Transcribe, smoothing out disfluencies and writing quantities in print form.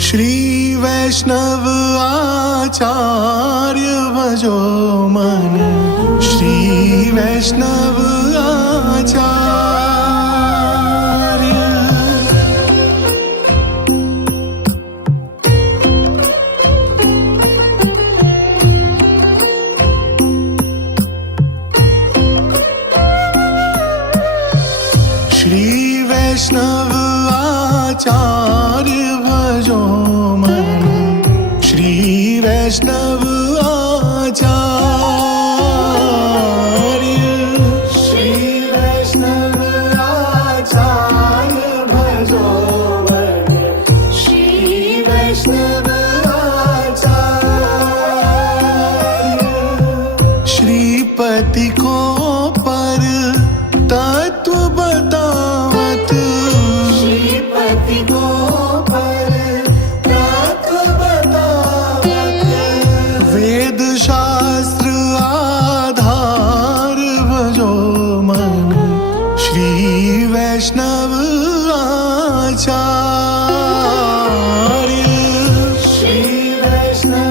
श्री वैष्णव आचार्य भजो मन, श्री वैष्णव आचार्य। श्री वैष्णव आचार्य भजो मन, श्री वैष्णव आचार्य। श्री वैष्णव आचार्य भजो मन, श्री वैष्णव आचार्य। श्रीपति को पर तत्व बतावत, श्रीपति को पर तत्व बतावत, वेद शास्त्र आधार भजो मन, श्री वैष्णव आचार्य। श्री वैष्णव